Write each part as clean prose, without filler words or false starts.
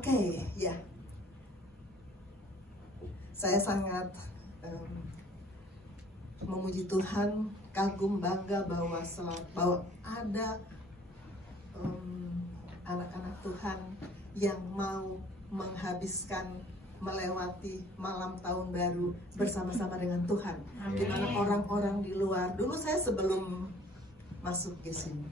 Oke, ya. Saya sangat memuji Tuhan, kagum, bangga bahwa ada anak-anak Tuhan yang mau menghabiskan, melewati malam tahun baru bersama-sama dengan Tuhan. Di mana orang-orang di luar, dulu saya sebelum masuk ke sini,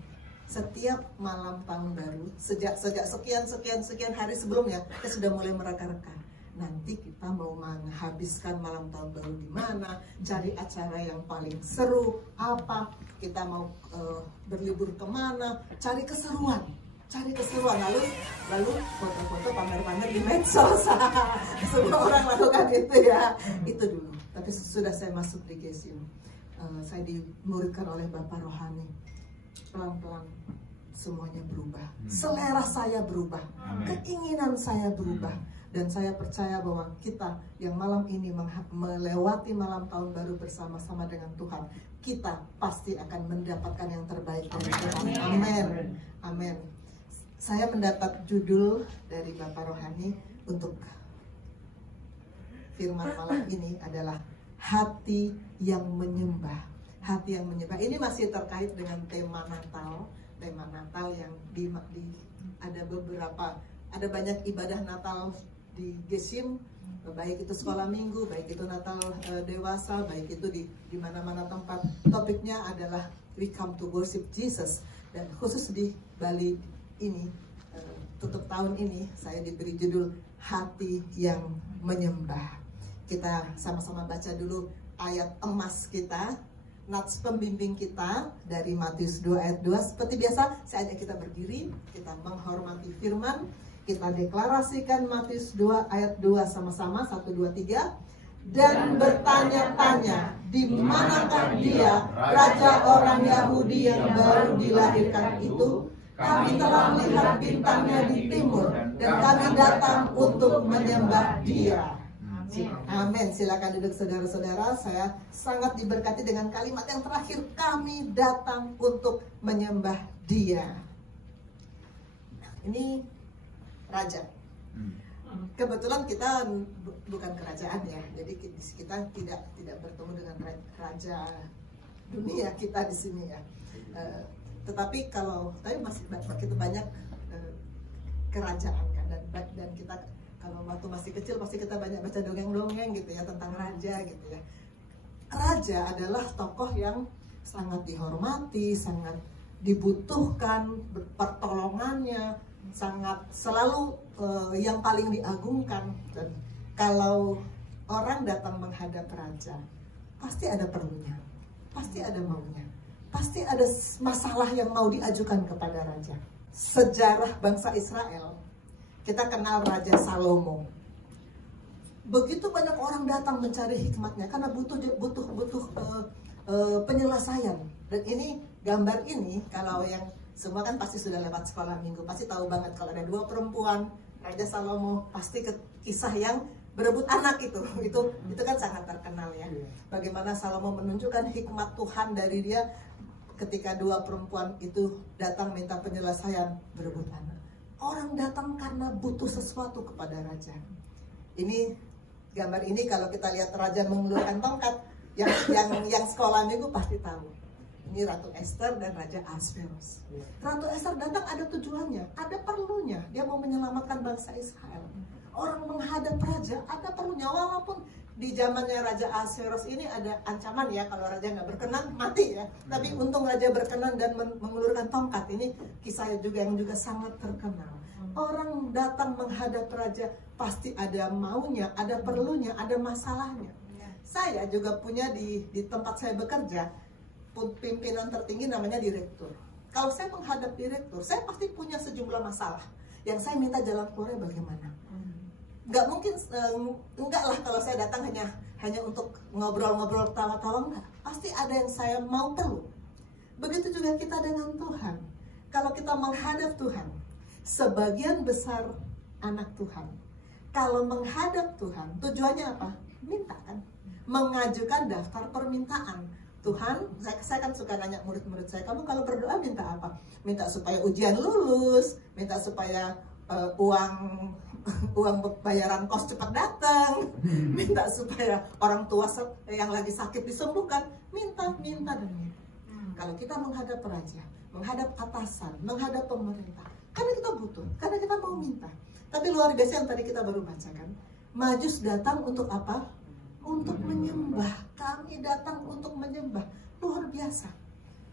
setiap malam tahun baru, sejak sekian hari sebelumnya, saya sudah mulai mereka-reka. Nanti kita mau menghabiskan malam tahun baru di mana, cari acara yang paling seru, apa, kita mau berlibur kemana, cari keseruan, lalu foto-foto, pamer-pamer di medsos. Semua orang lakukan itu ya, itu dulu. Tapi sudah saya masuk di GESIM, saya dimuridkan oleh Bapak Rohani, pelan-pelan semuanya berubah, selera saya berubah, keinginan saya berubah. Dan saya percaya bahwa kita yang malam ini melewati malam tahun baru bersama-sama dengan Tuhan, kita pasti akan mendapatkan yang terbaik dari Tuhan. Amin. Amin. Saya mendapat judul dari Bapak Rohani untuk firman malam ini adalah hati yang menyembah. Hati yang menyembah. Ini masih terkait dengan tema Natal. Tema Natal yang ada banyak ibadah Natal di GESIM, baik itu sekolah minggu, baik itu Natal dewasa, baik itu di mana-mana tempat. Topiknya adalah We Come to Worship Jesus. Dan khusus di Bali ini, tutup tahun ini, saya diberi judul Hati yang Menyembah. Kita sama-sama baca dulu ayat emas kita, nats pembimbing kita dari Matius 2 ayat 2. Seperti biasa, saya ajak kita berdiri, kita menghormati firman. Kita deklarasikan Matius 2 ayat 2 sama-sama, 1, 2, 3. Dan bertanya-tanya, di manakah dia, raja orang Yahudi yang baru dilahirkan itu? Kami telah melihat bintangnya di timur, dan kami datang untuk menyembah dia. Amin. Silakan duduk saudara-saudara. Saya sangat diberkati dengan kalimat yang terakhir, kami datang untuk menyembah dia. Ini raja. Kebetulan kita bukan kerajaan ya, jadi kita tidak bertemu dengan raja dunia kita di sini ya. Tetapi masih begitu banyak kerajaan kan, dan kita kalau waktu masih kecil pasti kita banyak baca dongeng-dongeng gitu ya tentang raja gitu ya. Raja adalah tokoh yang sangat dihormati, sangat dibutuhkan pertolongannya, sangat selalu yang paling diagungkan. Dan kalau orang datang menghadap raja, pasti ada perlunya, pasti ada maunya, pasti ada masalah yang mau diajukan kepada raja. Sejarah bangsa Israel, kita kenal Raja Salomo. Begitu banyak orang datang mencari hikmatnya karena butuh penyelesaian. Dan ini gambar ini, kalau yang semua kan pasti sudah lewat sekolah minggu, pasti tahu banget kalau ada 2 perempuan, Raja Salomo, pasti kisah yang berebut anak itu kan sangat terkenal ya. Bagaimana Salomo menunjukkan hikmat Tuhan dari dia ketika 2 perempuan itu datang minta penyelesaian, berebut anak. Orang datang karena butuh sesuatu kepada raja. Ini gambar ini kalau kita lihat raja mengeluarkan tongkat, yang sekolah minggu pasti tahu. Ini Ratu Esther dan Raja Ahasverus. Ratu Esther datang ada tujuannya, ada perlunya. Dia mau menyelamatkan bangsa Israel. Orang menghadap raja ada perlunya, walaupun di zamannya Raja Ahasverus ini ada ancaman ya, kalau raja nggak berkenan mati ya. Tapi untung raja berkenan dan mengulurkan tongkat. Ini kisah yang juga sangat terkenal. Orang datang menghadap raja pasti ada maunya, ada perlunya, ada masalahnya. Saya juga punya di tempat saya bekerja, pimpinan tertinggi namanya direktur. Kalau saya menghadap direktur, saya pasti punya sejumlah masalah yang saya minta jalan keluarnya bagaimana. Nggak mungkin, enggak lah kalau saya datang hanya untuk ngobrol-ngobrol, tawa-tawa, enggak. Pasti ada yang saya mau perlu. Begitu juga kita dengan Tuhan. Kalau kita menghadap Tuhan, sebagian besar anak Tuhan, kalau menghadap Tuhan, tujuannya apa? Minta kan? Mengajukan daftar permintaan. Tuhan, saya kan suka nanya murid-murid saya, kamu kalau berdoa minta apa? Minta supaya ujian lulus, minta supaya uang uang bayaran kos cepat datang, minta supaya orang tua yang lagi sakit disembuhkan, minta dan minta. Kalau kita menghadap raja, menghadap atasan, menghadap pemerintah, karena kita butuh, karena kita mau minta. Tapi luar biasa yang tadi kita baru bacakan, Majus datang untuk apa? Untuk menyembah. Kami datang untuk menyembah. Luar biasa.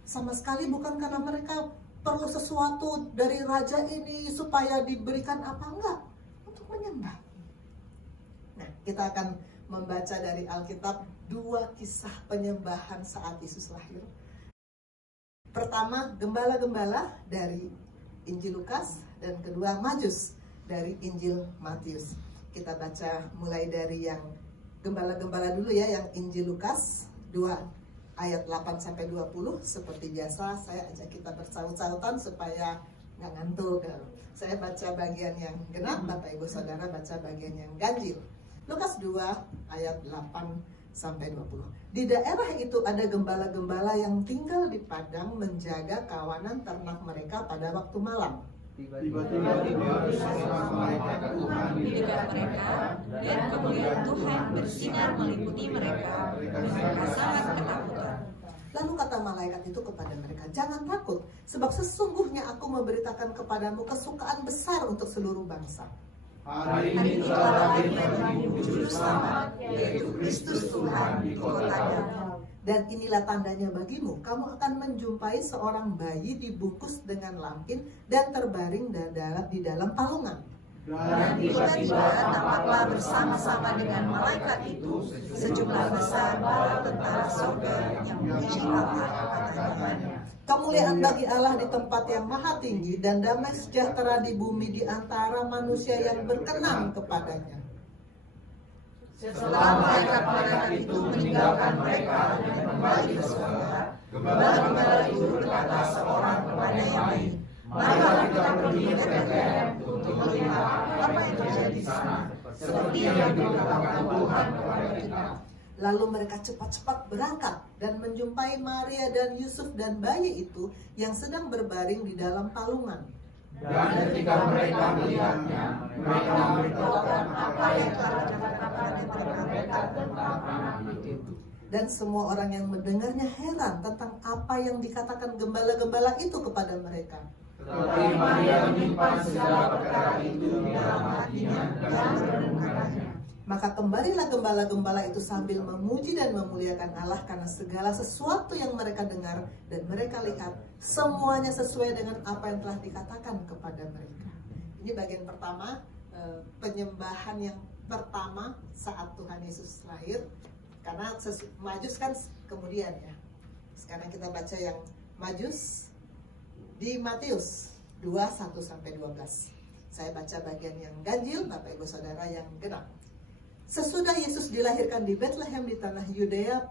Sama sekali bukan karena mereka perlu sesuatu dari raja ini supaya diberikan apa, enggak, untuk menyembah. Nah, kita akan membaca dari Alkitab 2 kisah penyembahan saat Yesus lahir. Pertama, gembala-gembala dari Injil Lukas, dan kedua, Majus dari Injil Matius. Kita baca mulai dari yang gembala-gembala dulu ya, yang Injil Lukas 2 ayat 8-20. Seperti biasa saya ajak kita bersaut-sautan supaya nggak ngantuk. Saya baca bagian yang genap, Bapak Ibu Saudara baca bagian yang ganjil. Lukas 2 ayat 8-20. Di daerah itu ada gembala-gembala yang tinggal di padang menjaga kawanan ternak mereka pada waktu malam. Tiba-tiba seorang malaikat Tuhan mendekat mereka, dan kemuliaan Tuhan bersinar meliputi mereka. Mereka sangat ketakutan. Lalu kata malaikat itu kepada mereka, jangan takut, sebab sesungguhnya aku memberitakan kepadamu kesukaan besar untuk seluruh bangsa. Hari ini telah lahir bagimu juru selamat, yaitu Kristus Tuhan di kota Daud. Dan inilah tandanya bagimu, kamu akan menjumpai seorang bayi dibungkus dengan lampin dan terbaring di dalam palungan. Dan tiba-tiba tampaklah bersama-sama dengan malaikat itu sejumlah besar bala tentara surga yang memuji Allah katanya. Kemuliaan bagi Allah di tempat yang maha tinggi, dan damai sejahtera di bumi di antara manusia yang berkenan kepadanya. Setelah malaikat-malaikat itu meninggalkan mereka dan kembali ke surga, gembala-gembala itu berkata seorang kepada yang lain, marilah kita pergi ke Betlehem untuk melihat apa yang terjadi di sana, seperti yang diberitakan Tuhan kepada kita. Lalu mereka cepat-cepat berangkat dan menjumpai Maria dan Yusuf dan bayi itu yang sedang berbaring di dalam palungan. Dan ketika mereka melihatnya, mereka memberitahukan apa yang telah dikatakan kepada mereka tentang anak itu. Dan semua orang yang mendengarnya heran tentang apa yang dikatakan gembala-gembala itu kepada mereka. Tetapi Maria menyimpan segala perkara itu di dalam hatinya dan merenungkannya. Maka kembalilah gembala-gembala itu sambil memuji dan memuliakan Allah karena segala sesuatu yang mereka dengar dan mereka lihat, semuanya sesuai dengan apa yang telah dikatakan kepada mereka. Ini bagian pertama, penyembahan yang pertama saat Tuhan Yesus lahir. Karena Majus kan kemudian ya. Sekarang kita baca yang Majus di Matius 2, 1-12. Saya baca bagian yang ganjil, Bapak Ibu Saudara yang genap. Sesudah Yesus dilahirkan di Bethlehem di tanah Yudea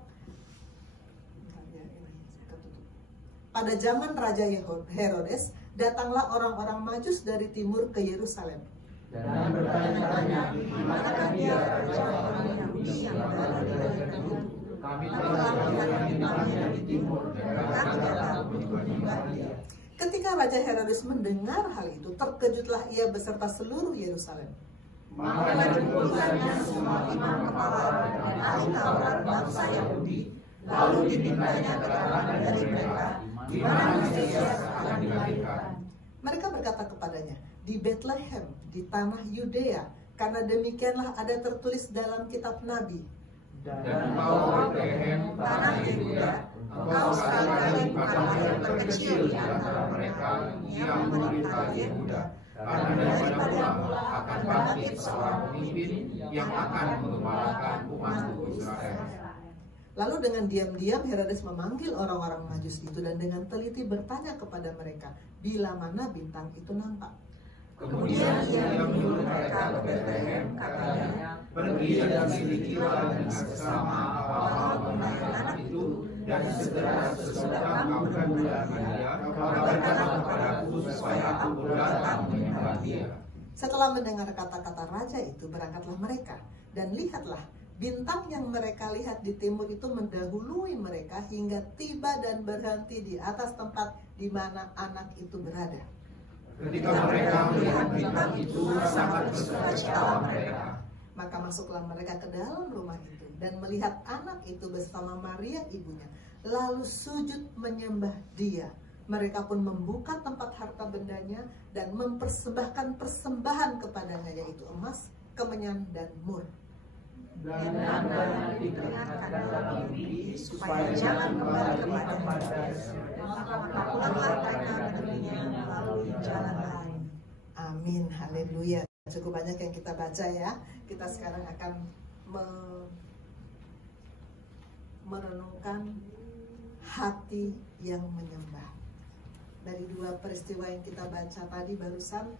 pada zaman Raja Herodes, datanglah orang-orang Majus dari timur ke Yerusalem. Dan bertanya-tanya, manakah dia raja orang Yahudi yang baru dilahirkan itu? Kami telah melihat bintangnya di timur, dan kami datang untuk menyembah dia. Ketika Raja Herodes mendengar hal itu, terkejutlah ia beserta seluruh Yerusalem. Maka dikumpulkannya semua imam kepala dan ahli Taurat bangsa Yahudi, lalu dimintanya keterangan dari mereka di mana Mesias akan dilahirkan. Mereka berkata kepadanya, di Bethlehem, di tanah Yudea, karena demikianlah ada tertulis dalam kitab Nabi. Dan engkau Bethlehem, tanah Yehuda, engkau sekali-kali bukanlah yang terkecil di antara mereka yang memerintah Yehuda. Karena daripada akan bangkit seorang pemimpin yang akan mengembalakan umatku Israel. Lalu dengan diam-diam Herodes memanggil orang-orang Majus itu dan dengan teliti bertanya kepada mereka, bila mana bintang itu nampak. Kemudian ia menyuruh mereka ke Bethlehem, katanya, pergi dan selidikilah dengan seksama apa-apa mengenai anak itu, dan segera sesudah kamu menemukan dia, kabarkanlah kepadaku supaya aku datang menyembah dia. Setelah mendengar kata-kata raja itu, berangkatlah mereka, dan lihatlah, bintang yang mereka lihat di timur itu mendahului mereka hingga tiba dan berhenti di atas tempat di mana anak itu berada. Ketika mereka melihat bintang itu, sangat bersukacita mereka. Maka masuklah mereka ke dalam rumah itu dan melihat anak itu bersama Maria ibunya, lalu sujud menyembah dia. Mereka pun membuka tempat harta bendanya dan mempersembahkan persembahan kepadanya, yaitu emas, kemenyan, dan mur. Dan Anda dikatakan dalam mimpi supaya jangan kembali kepada maka pulanglah karena negerinya melalui jalan lain. Amin, haleluya. Cukup banyak yang kita baca ya. Kita sekarang akan merenungkan hati yang menyembah. Dari dua peristiwa yang kita baca tadi barusan,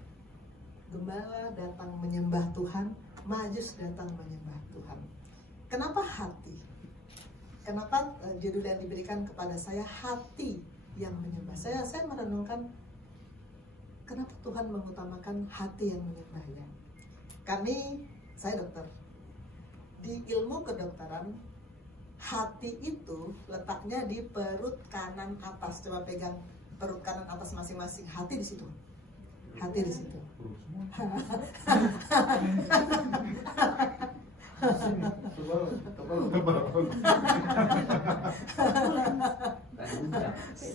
gembala datang menyembah Tuhan, Majus datang menyembah Tuhan. Kenapa hati? Kenapa judul yang diberikan kepada saya hati yang menyembah? Saya merenungkan kenapa Tuhan mengutamakan hati yang menyembahnya. Saya dokter. Di ilmu kedokteran, hati itu letaknya di perut kanan atas. Coba pegang perut kanan atas masing-masing. Hati di situ. Hati di situ.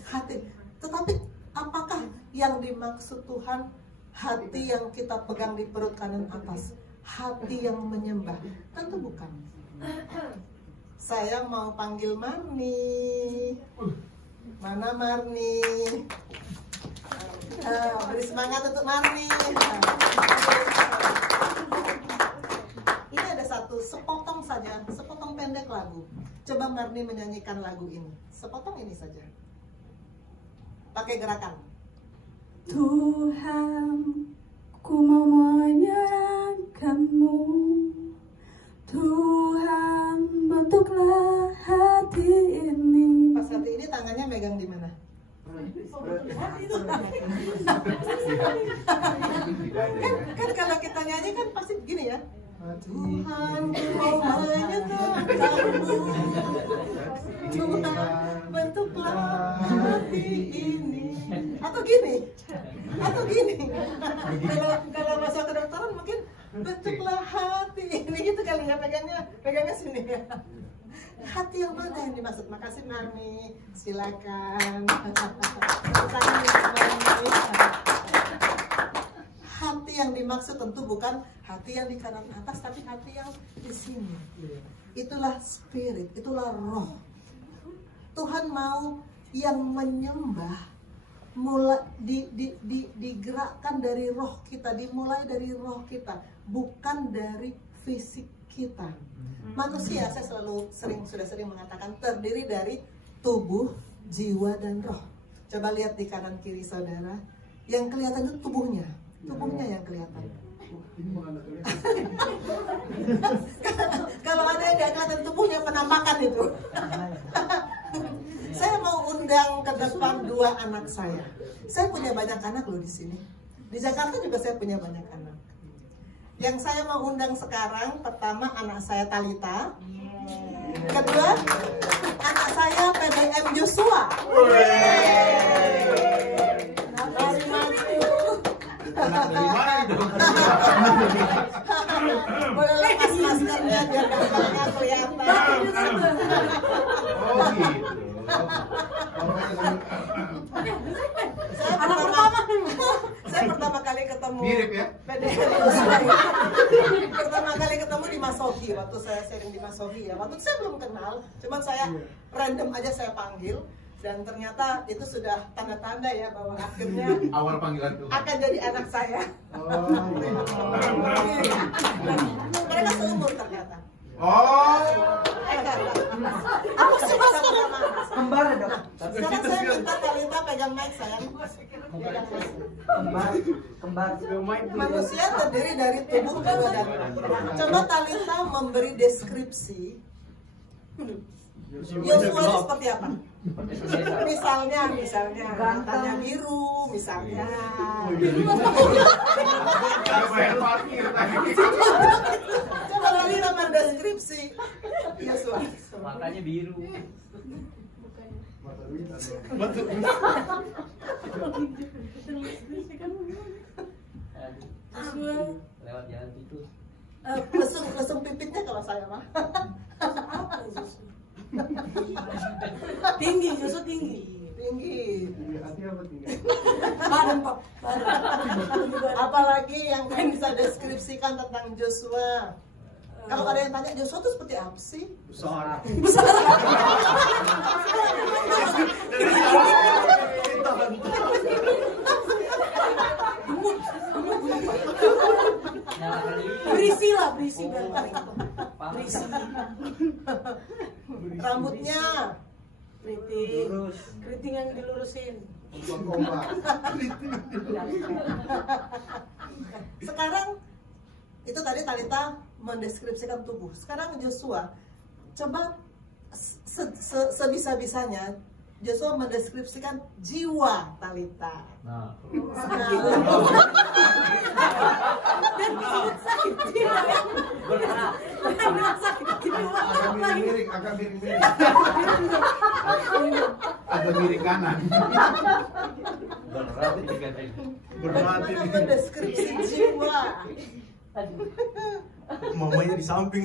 Hati. Tetapi apakah yang dimaksud Tuhan hati yang kita pegang di perut kanan atas? Hati yang menyembah? Tentu bukan. Saya mau panggil Marni. Mana Marni? Beri semangat untuk Marni. Ini ada satu sepotong saja, sepotong pendek lagu. Coba Marni menyanyikan lagu ini. Sepotong ini saja. Pakai gerakan. Tuhan, ku mau menyerahkanmu. Tuhan, bentuklah hati ini. Pas hati ini tangannya megang di mana? Kan kalau kita nyanyi kan pasti begini ya. Tuhan, ku mau menyerahkanmu. Tuhan, bentuklah hati ini. Atau gini. Kalau bahasa kedokteran mungkin bentuklah hati ini gitu kali ya, pegangnya sini ya. Hati yang mana yang dimaksud? Makasih Marni, silakan. Hati yang dimaksud tentu bukan hati yang di kanan atas, tapi hati yang di sini. Itulah spirit, itulah roh. Tuhan mau yang menyembah mulai digerakkan dari roh kita, dimulai dari roh kita, bukan dari fisik kita. Manusia, saya sudah sering mengatakan, terdiri dari tubuh, jiwa, dan roh. Coba lihat di kanan kiri saudara, yang kelihatan itu tubuhnya yang kelihatan. Kalau ada yang nggak kelihatan tubuhnya, penampakan itu. Saya mau undang ke depan dua anak saya. Saya punya banyak anak loh di sini. Di Jakarta juga saya punya banyak anak. Yang saya mau undang sekarang, pertama anak saya Talita. Kedua, anak saya PDM Joshua. Boleh lepas maskernya biar gambarnya kelihatan. Oh gitu. Saya pertama kali ketemu Mirip ya? Pertama kali ketemu di Masohi, waktu saya sharing di Masohi ya. Waktu itu saya belum kenal, cuman saya random aja saya panggil. Dan ternyata itu sudah tanda-tanda ya bahwa akhirnya Awal panggilan Tuhan akan jadi anak saya. Oh. Mereka seumur ternyata. Oh. Aku cuma sama. Kembar dong. Sekarang saya minta Talita pegang mic sayang. Kembar. Manusia terdiri dari tubuh, jiwa, dan roh. Coba Talita memberi deskripsi Yosua ini seperti apa? Misalnya matanya biru, misalnya. Coba Talita mendeskripsi Yosua. Matanya biru. Joshua. Lewat jalan tikus. Lesung pipitnya kalau saya mah. Apa Joshua? Tinggi, Joshua tinggi. Tinggi. Hati apa tinggal? Badan Pak, badan. Apalagi yang kalian bisa deskripsikan tentang Joshua? Kalau ada yang tanya Joshua itu seperti apa sih? Besar. Berisi lah, berisi banget. Berisi. Rambutnya Keriting. Lurus. Keriting yang dilurusin. sekarang itu tadi Talita mendeskripsikan tubuh. Sekarang Joshua coba sebisa-bisanya Joshua mendeskripsikan jiwa Talita. Nah. Agak miring. Agak miring kanan. Berat ini katanya. Berat Bagaimana ini. mendeskripsi jiwa? Mamanya di samping.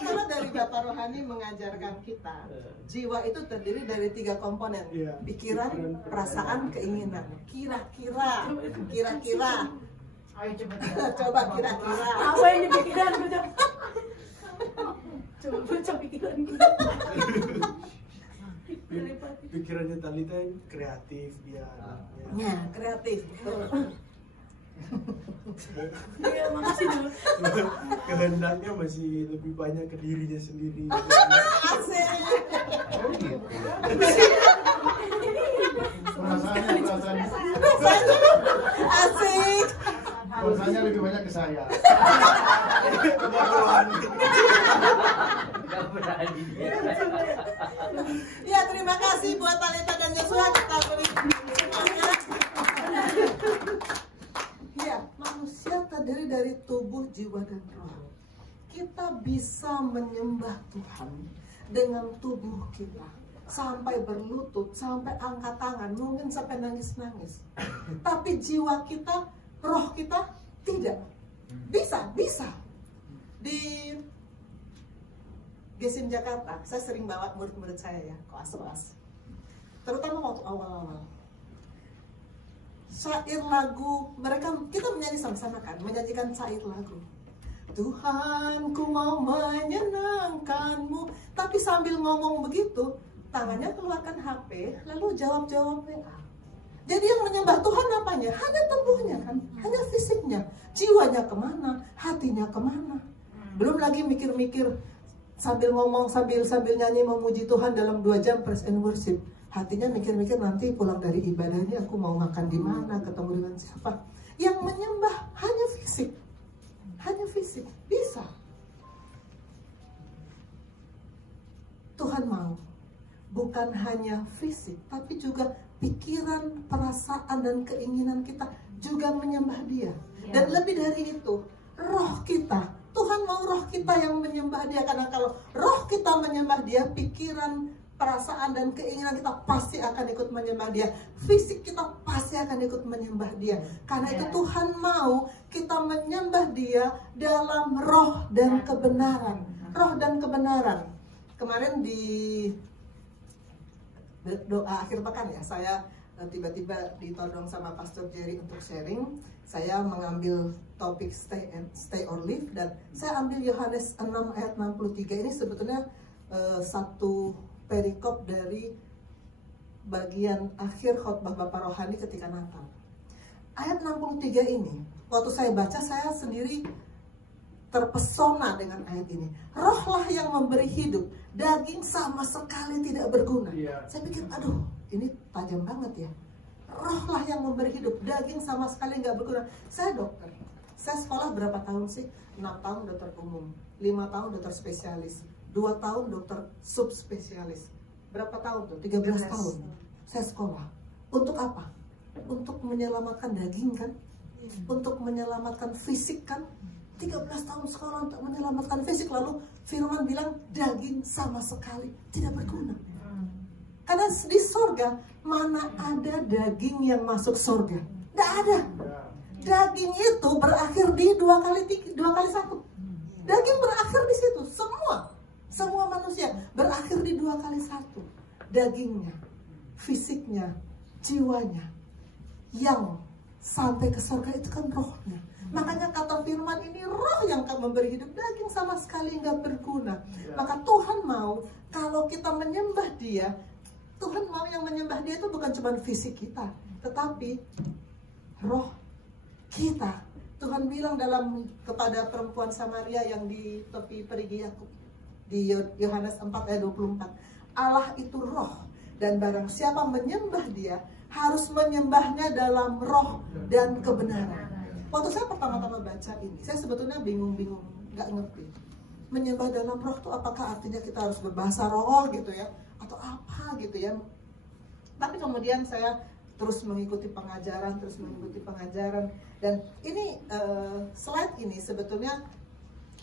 Kalau dari Bapak Rohani mengajarkan kita, jiwa itu terdiri dari 3 komponen: Iya. pikiran, perasaan, keinginan. Kira-kira. Ayo coba. Coba kira-kira. Apa yang dipikiran? Coba baca pikiran. Pikirannya Talita yang kreatif dia. Ya, kreatif. Iya, makasih dulu. Kehendaknya masih lebih banyak ke dirinya sendiri. Asik. Perasaannya Asik. perasaannya lebih banyak ke saya. Gak berani. Ya, terima kasih buat Talita dan Joshua. Kita beri semangat. Ya, manusia terdiri dari tubuh, jiwa, dan roh. Kita bisa menyembah Tuhan dengan tubuh kita, sampai berlutut, sampai angkat tangan, mungkin sampai nangis-nangis. Tapi jiwa kita, roh kita tidak. Bisa. Di Gesim Jakarta, saya sering bawa murid-murid saya ya, koas-koas. Terutama waktu awal-awal. Syair lagu, kita menyanyi sama-sama kan, menyanyikan syair lagu. Tuhan, ku mau menyenangkanmu. Tapi sambil ngomong begitu, tangannya keluarkan HP, lalu jawab-jawab WA. Jadi yang menyembah Tuhan apanya? Hanya tubuhnya kan, hanya fisiknya. Jiwanya kemana, hatinya kemana. Belum lagi mikir-mikir, sambil ngomong, sambil nyanyi memuji Tuhan dalam 2 jam praise and worship. Hatinya mikir-mikir nanti pulang dari ibadahnya aku mau makan di mana, ketemu dengan siapa. Yang menyembah hanya fisik. Hanya fisik, bisa. Tuhan mau bukan hanya fisik, tapi juga pikiran, perasaan, dan keinginan kita juga menyembah Dia. Dan lebih dari itu, roh kita. Tuhan mau roh kita yang menyembah Dia. Karena kalau roh kita menyembah Dia, pikiran, perasaan, dan keinginan kita pasti akan ikut menyembah Dia. Fisik kita pasti akan ikut menyembah Dia. Karena itu Tuhan mau kita menyembah Dia dalam roh dan kebenaran. Roh dan kebenaran. Kemarin di doa akhir pekan ya, saya tiba-tiba ditodong sama Pastor Jerry untuk sharing. Saya mengambil topik stay or live, dan saya ambil Yohanes 6 ayat 63. Ini sebetulnya satu perikop dari bagian akhir khotbah Bapak Rohani ketika Natal. Ayat 63 ini, waktu saya baca, saya sendiri terpesona dengan ayat ini. Rohlah yang memberi hidup, daging sama sekali tidak berguna. Saya pikir, aduh, ini tajam banget ya. Rohlah yang memberi hidup, daging sama sekali nggak berguna. Saya dokter, saya sekolah berapa tahun sih? 6 tahun dokter umum, 5 tahun dokter spesialis, 2 tahun dokter subspesialis. Berapa tahun tuh? 13 tahun. Saya sekolah. Untuk apa? Untuk menyelamatkan daging kan? Untuk menyelamatkan fisik kan? 13 tahun sekolah untuk menyelamatkan fisik. Lalu firman bilang daging sama sekali tidak berguna. Karena di sorga Mana ada daging yang masuk surga? Tidak ada. Daging itu berakhir di dua kali satu. Daging berakhir di situ. Semua manusia berakhir di 2 kali 1. Dagingnya, fisiknya, jiwanya. Yang sampai ke surga itu kan rohnya. Makanya kata firman ini, roh yang akan memberi hidup, daging sama sekali nggak berguna. Maka Tuhan mau kalau kita menyembah Dia, Tuhan mau yang menyembah Dia itu bukan cuma fisik kita, tetapi roh kita. Tuhan bilang kepada perempuan Samaria yang di tepi perigi Yakub di Yohanes 4 ayat 24, Allah itu roh, dan barang siapa menyembah Dia harus menyembahnya dalam roh dan kebenaran. Waktu saya pertama-tama baca ini, saya sebetulnya bingung, nggak ngerti. Menyembah dalam roh itu apakah artinya kita harus berbahasa roh gitu ya, atau apa gitu ya? Tapi kemudian saya terus mengikuti pengajaran, dan ini slide ini sebetulnya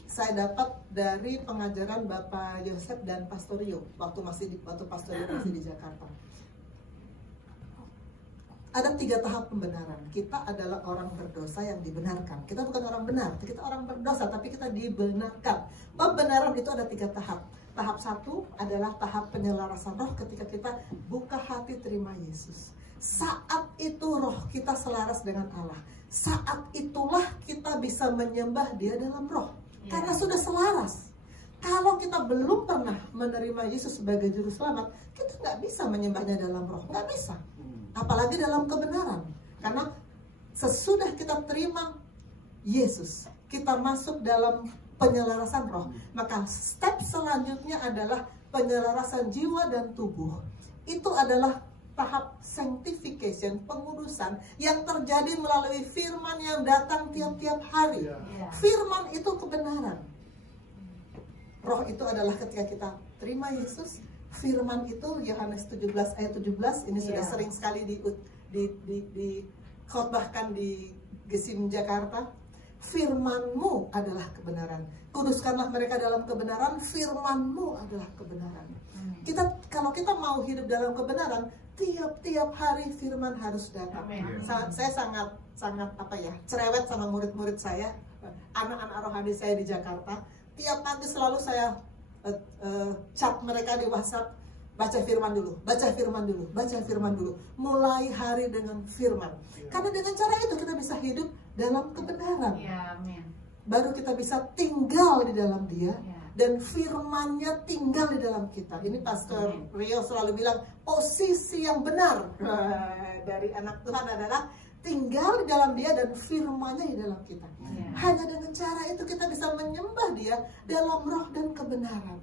saya dapat dari pengajaran Bapak Yosef dan Pastor Rio waktu Pastor Rio masih di Jakarta. Ada 3 tahap pembenaran. Kita adalah orang berdosa yang dibenarkan. Kita bukan orang benar, kita orang berdosa, tapi kita dibenarkan. Pembenaran itu ada 3 tahap. Tahap 1 adalah tahap penyelarasan roh ketika kita buka hati terima Yesus. Saat itu roh kita selaras dengan Allah. Saat itulah kita bisa menyembah Dia dalam roh. Karena sudah selaras. Kalau kita belum pernah menerima Yesus sebagai juru selamat, kita nggak bisa menyembahnya dalam roh. Nggak bisa. Apalagi dalam kebenaran. Karena sesudah kita terima Yesus, kita masuk dalam penyelarasan roh. Maka step selanjutnya adalah penyelarasan jiwa dan tubuh. Itu adalah tahap sanctification, pengudusan yang terjadi melalui firman yang datang tiap-tiap hari. Firman itu kebenaran. Roh itu adalah ketika kita terima Yesus. Firman itu Yohanes 17 ayat 17 ini sudah sering sekali dikhotbahkan di Gesim Jakarta. Firman-Mu adalah kebenaran. Kuduskanlah mereka dalam kebenaran. Firman-Mu adalah kebenaran. Kalau kita mau hidup dalam kebenaran, tiap-tiap hari firman harus datang. Saya sangat cerewet sama murid-murid saya, anak-anak rohani saya di Jakarta. Tiap pagi selalu saya chat mereka di WhatsApp, baca firman dulu. Mulai hari dengan firman. Karena dengan cara itu kita bisa hidup dalam kebenaran. Baru kita bisa tinggal di dalam Dia, dan firman-Nya tinggal di dalam kita. Ini Pastor Rio selalu bilang, posisi yang benar dari anak Tuhan adalah tinggal di dalam Dia dan firman-Nya di dalam kita. Hanya dengan cara itu kita bisa menyembah Dia dalam roh dan kebenaran.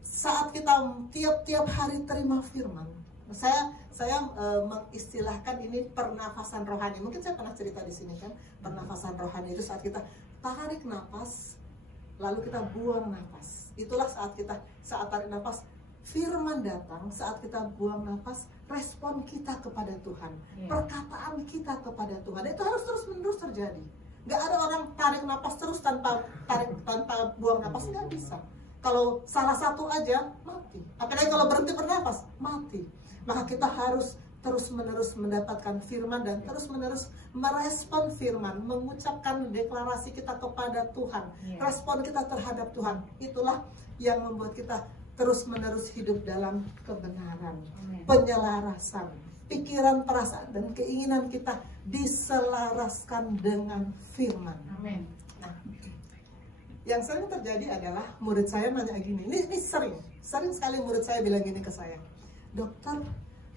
Saat kita tiap-tiap hari terima firman, saya mengistilahkan ini pernafasan rohani. Mungkin saya pernah cerita di sini kan, pernafasan rohani itu saat kita tarik nafas, lalu kita buang nafas. Itulah saat tarik nafas, firman datang. Saat kita buang nafas, respon kita kepada Tuhan, perkataan kita kepada Tuhan, itu harus terus-menerus terjadi. Nggak ada orang tarik nafas terus tanpa buang nafas, nggak bisa. Kalau salah satu aja mati, apalagi kalau berhenti bernafas mati. Maka kita harus terus-menerus mendapatkan firman dan terus-menerus merespon firman, mengucapkan deklarasi kita kepada Tuhan, respon kita terhadap Tuhan. Itulah yang membuat kita terus-menerus hidup dalam kebenaran, penyelarasan. Pikiran, perasaan, dan keinginan kita diselaraskan dengan firman. Amin. Nah, yang sering terjadi adalah murid saya nanya gini, ini sering sekali murid saya bilang gini ke saya, dokter,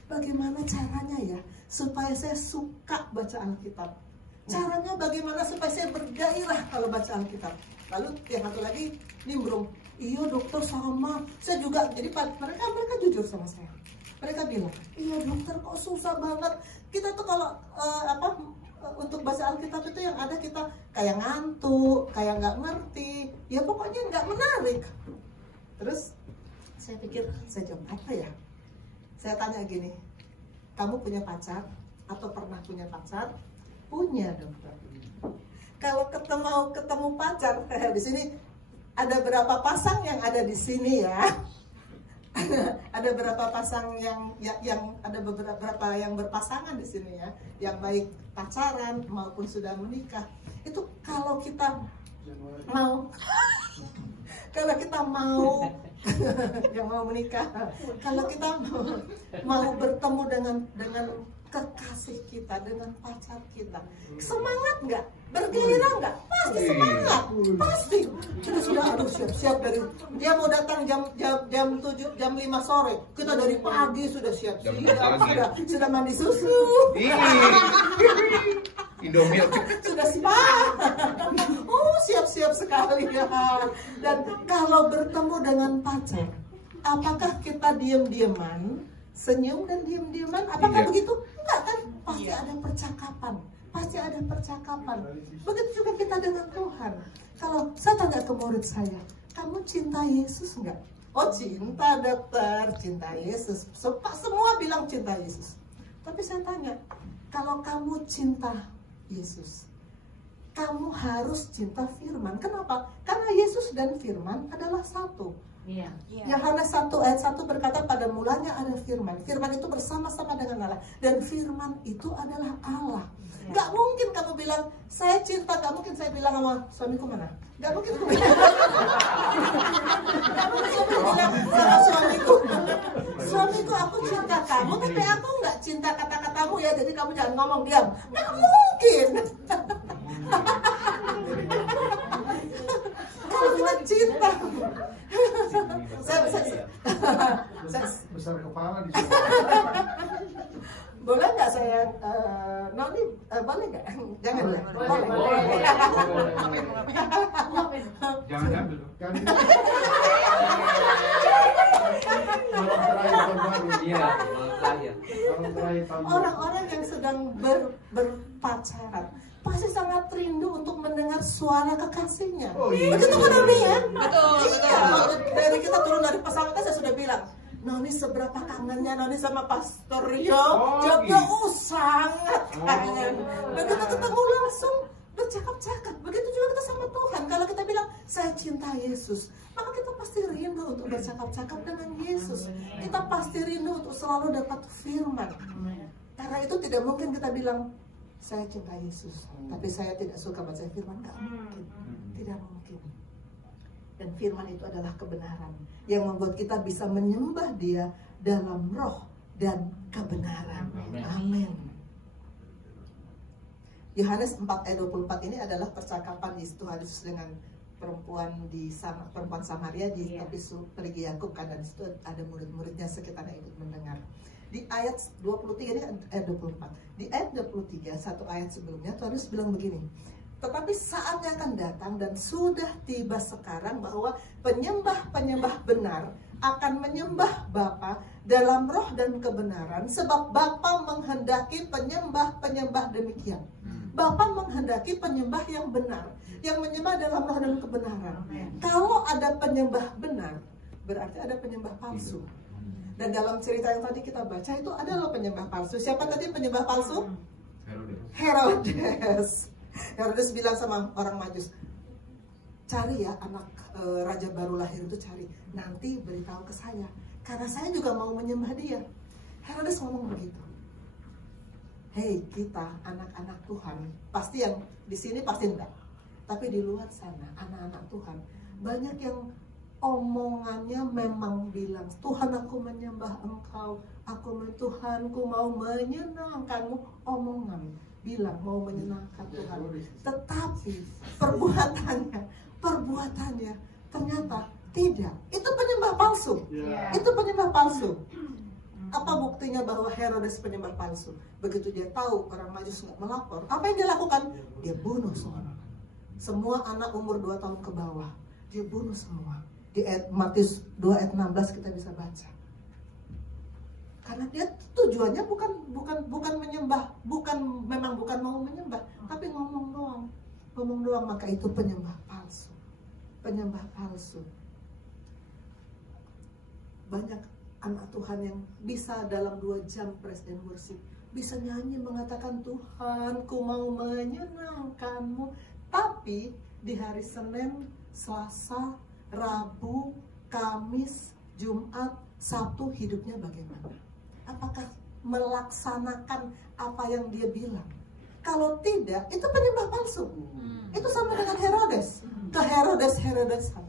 bagaimana caranya ya supaya saya suka baca Alkitab? Caranya bagaimana supaya saya bergairah kalau baca Alkitab? Lalu yang satu lagi nimbrung, iya dokter sama, saya juga. Jadi mereka jujur sama saya. Mereka bilang, iya dokter kok susah banget. Kita tuh kalau untuk baca Alkitab itu yang ada kita kayak ngantuk, kayak nggak ngerti, ya pokoknya nggak menarik. Terus saya pikir, saya jawab apa ya? Saya tanya gini, kamu punya pacar atau pernah punya pacar? Punya dokter. Kalau ketemu pacar, di sini ada berapa pasang yang ada di sini ya? ada beberapa pasang yang ada beberapa yang berpasangan di sini ya, yang baik pacaran maupun sudah menikah. Itu kalau kita mau yang mau menikah, kalau kita mau bertemu dengan kekasih kita, dengan pacar kita, semangat nggak? Bergairah nggak? Pasti semangat, pasti. Sudah aduh siap-siap dari dia mau datang jam 7 jam 5 sore, kita dari pagi sudah siap-siap, sudah mandi susu. Indomie Sudah spa. Siap-siap sekali ya. Dan kalau bertemu dengan pacar, apakah kita diam-diaman, senyum dan diam-diaman? Apakah begitu? Enggak kan? Pasti ada percakapan. Pasti ada percakapan. Begitu juga kita dengan Tuhan. Kalau saya tanya ke murid saya, kamu cinta Yesus enggak? Oh cinta dokter, cinta Yesus. Semua bilang cinta Yesus. Tapi saya tanya, kalau kamu cinta Yesus, kamu harus cinta firman. Kenapa? Karena Yesus dan firman adalah satu. Yohanes 1 ayat 1 berkata, pada mulanya ada firman. Firman itu bersama-sama dengan Allah. Dan firman itu adalah Allah. Gak mungkin kamu bilang, saya cinta. Gak mungkin saya bilang sama suamiku mana? Gak mungkin aku bilang. Gak mungkin aku bilang sama suamiku, suamiku aku cinta kamu, tapi aku gak cinta kata-katamu ya, jadi kamu jangan ngomong, diam. Gak mungkin. Kalau kita cinta, saya besar kepala di sini. boleh nggak saya Noni boleh nggak? Jangan ya. Boleh. jangan ambil. Kan ini malam terakhir tahun baru. Iya, malam terakhir. Malam terakhir tahun baru. Orang-orang yang sedang berpacaran pasti sangat rindu untuk mendengar suara kekasihnya. Oh, iya. Begitu kan Noni ya? Betul. Iya. Dari kita turun dari pesawatnya saya sudah bilang, Noni seberapa kangennya Noni sama Pastor Rio. Jawabnya, sangat kangen. Begitu ketemu langsung bercakap-cakap. Begitu juga kita sama Tuhan. Kalau kita bilang, saya cinta Yesus, maka kita pasti rindu untuk bercakap-cakap dengan Yesus. Kita pasti rindu untuk selalu dapat firman. Karena itu tidak mungkin kita bilang, saya cinta Yesus, tapi saya tidak suka baca firman. Tidak mungkin. Tidak mungkin. Dan firman itu adalah kebenaran yang membuat kita bisa menyembah Dia dalam roh dan kebenaran. Amin. Yohanes 4 ayat 24 ini adalah percakapan Tuhan Yesus dengan perempuan Samaria di tepi Perigi Yakub, kan, dan di situ ada murid-muridnya sekitar yang ikut mendengar. Di ayat 23 ini ayat 24. Di ayat 23 satu ayat sebelumnya Tuhan Yesus bilang begini, tetapi saatnya akan datang dan sudah tiba sekarang bahwa penyembah-penyembah benar akan menyembah Bapa dalam roh dan kebenaran, sebab Bapa menghendaki penyembah-penyembah demikian. Bapa menghendaki penyembah yang benar, yang menyembah dalam roh dan kebenaran. Kalau ada penyembah benar, berarti ada penyembah palsu. Dan dalam cerita yang tadi kita baca itu ada loh penyembah palsu. Siapa tadi penyembah palsu? Herodes. Herodes bilang sama orang Majus, cari ya anak raja baru lahir itu, cari, nanti beritahu ke saya, karena saya juga mau menyembah dia. Herodes ngomong begitu. Hei, kita anak-anak Tuhan, pasti yang di sini pasti enggak, tapi di luar sana anak-anak Tuhan banyak yang omongannya memang bilang, Tuhan aku menyembah Engkau, Tuhanku mau menyenangkanmu. Omongan bilang mau menyenangkan Tuhan, tetapi perbuatannya ternyata tidak. Itu penyembah palsu. Itu penyembah palsu. Apa buktinya bahwa Herodes penyembah palsu? Begitu dia tahu orang Majus nggak melapor, apa yang dia lakukan? Dia bunuh semua anak umur 2 tahun ke bawah. Dia bunuh semua. Di Matius 2 ayat 16 kita bisa baca. Karena dia tujuannya bukan menyembah, memang bukan mau menyembah, tapi ngomong doang, maka itu penyembah palsu. Penyembah palsu. Banyak anak Tuhan yang bisa dalam 2 jam praise and worship, bisa nyanyi mengatakan, Tuhan ku mau menyenangkanmu, tapi di hari Senin, Selasa, Rabu, Kamis, Jumat, Sabtu hidupnya bagaimana? Apakah melaksanakan apa yang dia bilang? Kalau tidak, itu penyembah palsu. Itu sama dengan Herodes. Ke Herodesan.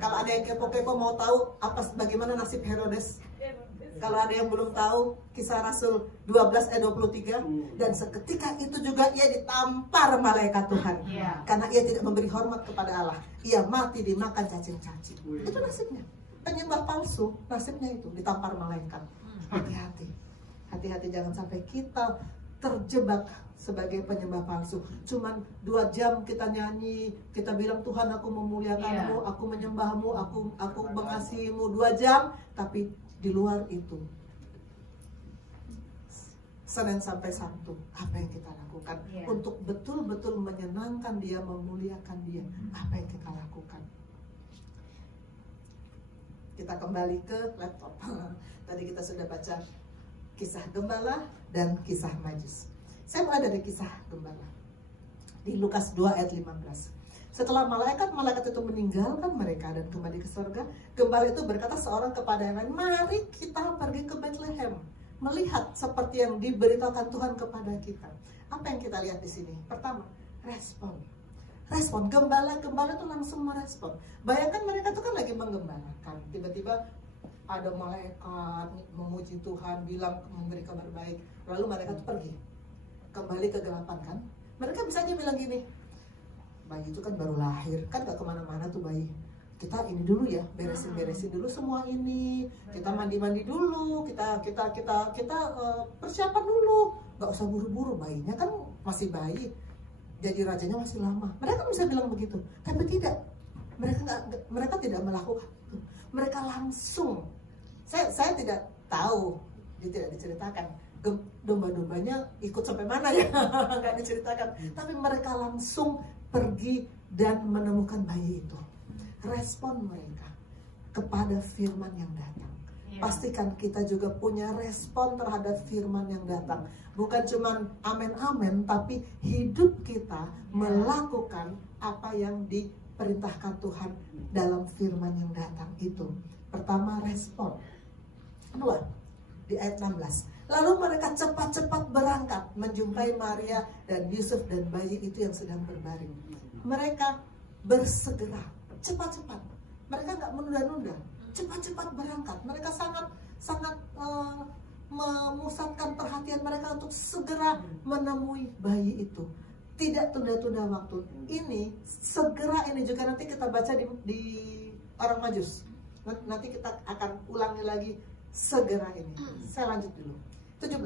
Kalau ada yang kepo-kepo mau tahu bagaimana nasib Herodes, kalau ada yang belum tahu, Kisah Rasul 12 ayat 23, dan seketika itu juga ia ditampar malaikat Tuhan, karena ia tidak memberi hormat kepada Allah. Ia mati dimakan cacing-cacing. Itu nasibnya. Penyembah palsu, nasibnya itu ditampar malaikat. Hati-hati. Hati-hati jangan sampai kita terjebak sebagai penyembah palsu. Cuman 2 jam kita nyanyi, kita bilang Tuhan aku memuliakanmu, aku menyembahmu, aku mengasihimu 2 jam, tapi di luar itu Senin sampai Sabtu apa yang kita lakukan untuk betul-betul menyenangkan dia, memuliakan dia? Apa yang kita lakukan? Kita kembali ke laptop. Tadi kita sudah baca kisah gembala dan kisah Majus. Saya mulai dari kisah gembala di Lukas 2 ayat 15. Setelah malaikat itu meninggalkan mereka dan kembali ke surga, gembala itu berkata seorang kepada yang lain, mari kita pergi ke Bethlehem, melihat seperti yang diberitakan Tuhan kepada kita. Apa yang kita lihat di sini? Pertama, respon. Gembala itu langsung merespon. Bayangkan mereka itu kan lagi menggembalakan, tiba-tiba ada malaikat memuji Tuhan, bilang memberi kabar baik, lalu mereka itu pergi kembali ke gelapan kan. Mereka bisa aja bilang gini, bayi itu kan baru lahir, kan gak kemana-mana tuh bayi. Kita ini dulu ya, beresin dulu semua ini. Kita mandi dulu, kita persiapan dulu. Gak usah buru-buru, bayinya kan masih bayi. Jadi rajanya masih lama. Mereka bisa bilang begitu, tapi tidak. Mereka tidak melakukan itu. Mereka langsung. Saya tidak tahu, dia tidak diceritakan. Domba-dombanya ikut sampai mana ya, nggak diceritakan. Tapi mereka langsung pergi dan menemukan bayi itu. Respon mereka kepada firman yang datang. Pastikan kita juga punya respon terhadap firman yang datang. Bukan cuman amen-amen, tapi hidup kita melakukan apa yang diperintahkan Tuhan dalam firman yang datang itu. Pertama, respon. Kedua, di ayat 16. Lalu mereka cepat-cepat berangkat menjumpai Maria dan Yusuf dan bayi itu yang sedang berbaring. Mereka bersegera, cepat-cepat. Mereka nggak menunda-nunda, cepat-cepat berangkat. Mereka sangat memusatkan perhatian mereka untuk segera menemui bayi itu. Tidak tunda-tunda waktu. Ini segera ini juga nanti kita baca di Orang Majus. Nanti kita akan ulangi lagi segera ini. Saya lanjut dulu. 17.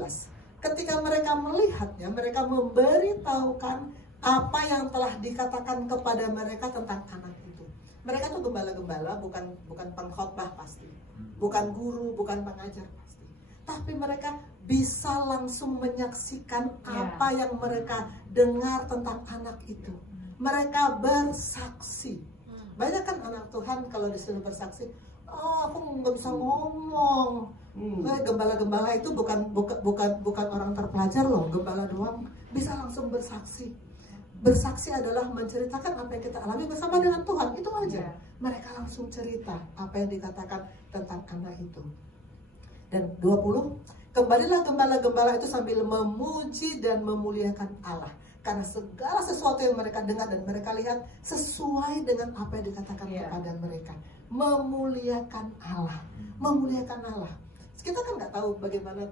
Ketika mereka melihatnya, mereka memberitahukan apa yang telah dikatakan kepada mereka tentang anak itu. Mereka tuh gembala-gembala, bukan pengkhotbah pasti, bukan guru, bukan pengajar pasti. Tapi mereka bisa langsung menyaksikan apa yang mereka dengar tentang anak itu. Mereka bersaksi. Banyak kan anak Tuhan kalau disuruh bersaksi, oh aku nggak bisa ngomong. Gembala-gembala itu bukan orang terpelajar loh, gembala doang bisa langsung bersaksi. Bersaksi adalah menceritakan apa yang kita alami bersama dengan Tuhan, itu aja. Mereka langsung cerita apa yang dikatakan tentang anak itu. Dan 20, kembalilah gembala-gembala itu sambil memuji dan memuliakan Allah, karena segala sesuatu yang mereka dengar dan mereka lihat sesuai dengan apa yang dikatakan kepada mereka. Memuliakan Allah, memuliakan Allah. Kita kan nggak tahu bagaimana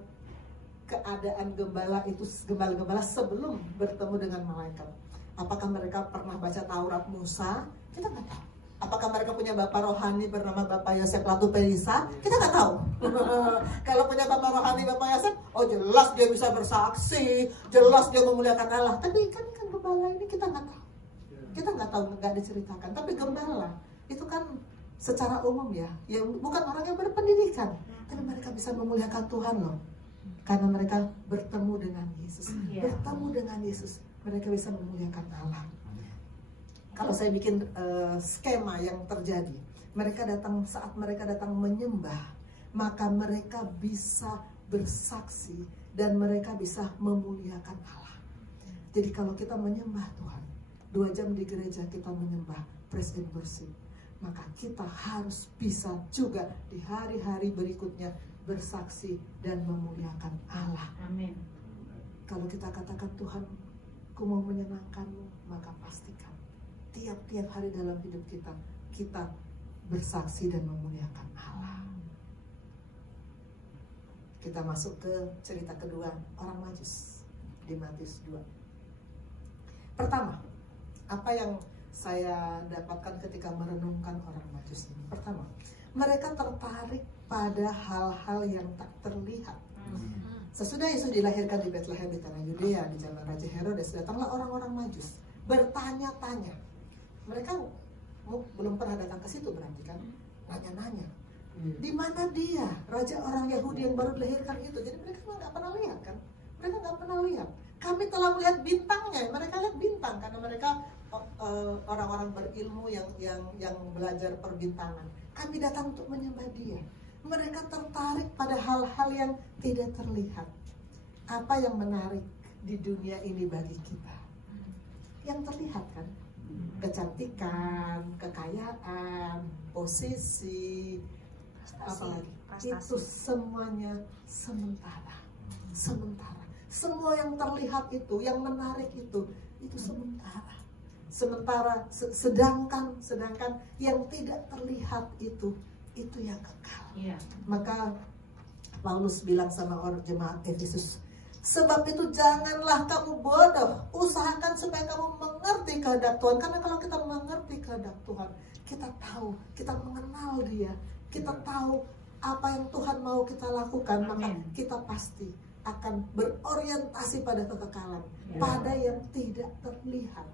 keadaan gembala-gembala sebelum bertemu dengan malaikat. Apakah mereka pernah baca Taurat Musa? Kita nggak tahu. Apakah mereka punya bapak rohani bernama Bapak Yosef Latu Pelisa? Kita nggak tahu. Kalau punya bapak rohani Bapak Yosef, oh jelas dia bisa bersaksi, jelas dia memuliakan Allah. Tapi kan gembala ini kita nggak tahu. Kita nggak tahu, nggak diceritakan. Tapi gembala itu kan secara umum ya, yang bukan orang yang berpendidikan, tapi mereka bisa memuliakan Tuhan loh, karena mereka bertemu dengan Yesus. Bertemu dengan Yesus, mereka bisa memuliakan Allah. Kalau saya bikin skema yang terjadi, saat mereka datang menyembah, maka mereka bisa bersaksi dan mereka bisa memuliakan Allah. Jadi kalau kita menyembah Tuhan, 2 jam di gereja kita menyembah, praise and worship. maka kita harus bisa juga di hari-hari berikutnya bersaksi dan memuliakan Allah. Amin. Kalau kita katakan Tuhan, ku mau menyenangkan-Mu, maka pastikan tiap-tiap hari dalam hidup kita bersaksi dan memuliakan Allah. Kita masuk ke cerita kedua, orang Majus di Matius 2. Pertama, apa yang saya dapatkan ketika merenungkan orang Majus ini? Pertama, mereka tertarik pada hal-hal yang tak terlihat. Sesudah Yesus dilahirkan di Bethlehem di tanah Yudea di zaman Raja Herodes, datanglah orang-orang Majus bertanya-tanya. Mereka belum pernah datang ke situ, berarti kan nanya-nanya. Di mana dia, raja orang Yahudi yang baru dilahirkan itu? Jadi mereka nggak pernah lihat kan? Mereka nggak pernah lihat. Kami telah melihat bintangnya. Mereka lihat bintang karena mereka orang-orang berilmu yang belajar perbintangan. Kami datang untuk menyembah Dia. Mereka tertarik pada hal-hal yang tidak terlihat. Apa yang menarik di dunia ini bagi kita? Yang terlihat kan? Kecantikan, kekayaan, posisi, apalagi itu semuanya sementara. Semua yang terlihat itu, yang menarik itu sementara. Sedangkan yang tidak terlihat itu yang kekal. Maka Paulus bilang sama orang jemaat Efesus, sebab itu janganlah kamu bodoh, usahakan supaya kamu mengerti kehendak Tuhan. Karena kalau kita mengerti kehendak Tuhan, kita tahu, kita mengenal Dia, kita tahu apa yang Tuhan mau kita lakukan, maka kita pasti akan berorientasi pada kekekalan, pada yang tidak terlihat.